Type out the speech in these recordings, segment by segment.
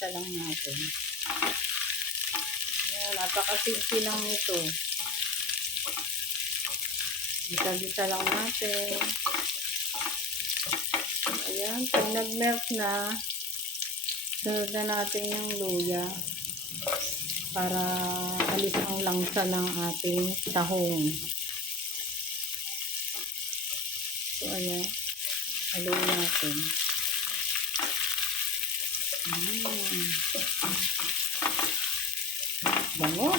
Gisa-gisa lang natin. Ayan, napakasimple lang nito. Gisa-gisa lang natin. Ayan, pag nag-melt na, sunod na natin yung luya para alis ang langsa ng ating tahong. So, ayan. Haluin natin. Mm. Bango.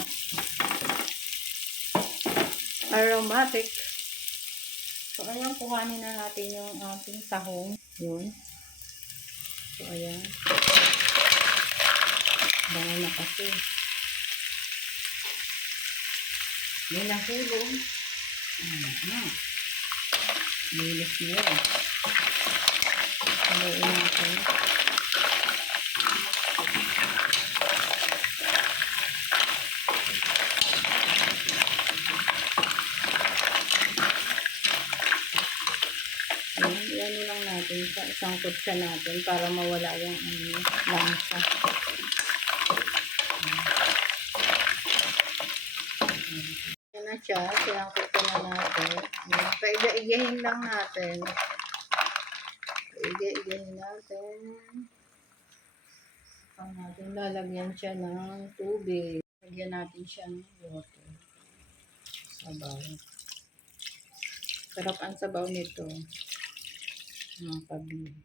Aromatic. So, ayan, kuhanin na natin yung ating tahong. Yun. So, ayan. Bango na kasi. May nahulog. Ayan. Linis na yun. Haluin natin. Yan, lang natin sa isang kutsa natin para mawala yung ano, langsa. Yan na siya. Sinangkot ko na natin. Paiga-igahin lang natin. Paiga-igahin natin. Ang natin lalagyan siya ng tubig. Lagyan natin siya ng water. Sabaw. Sarap ang sabaw nito. Mga kabi.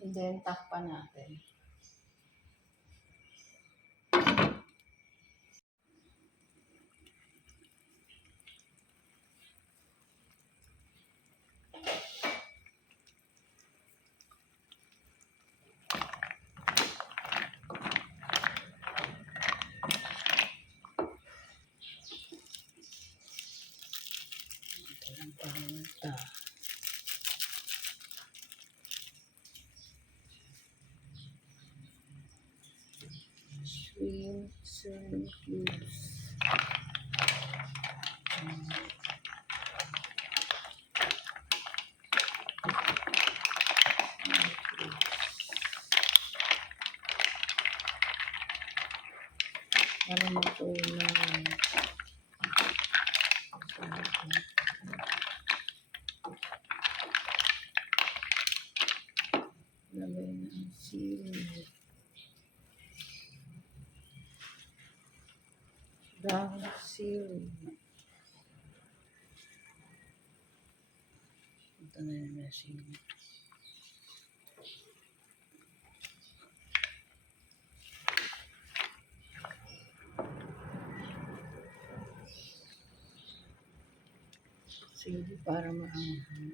And then, takpan natin. Pahinta. Shrimp, shrimp cubes. Para matunaw. Lagay ang sili. Dahon sili. Ito na yun na sili. Sili para maanghang.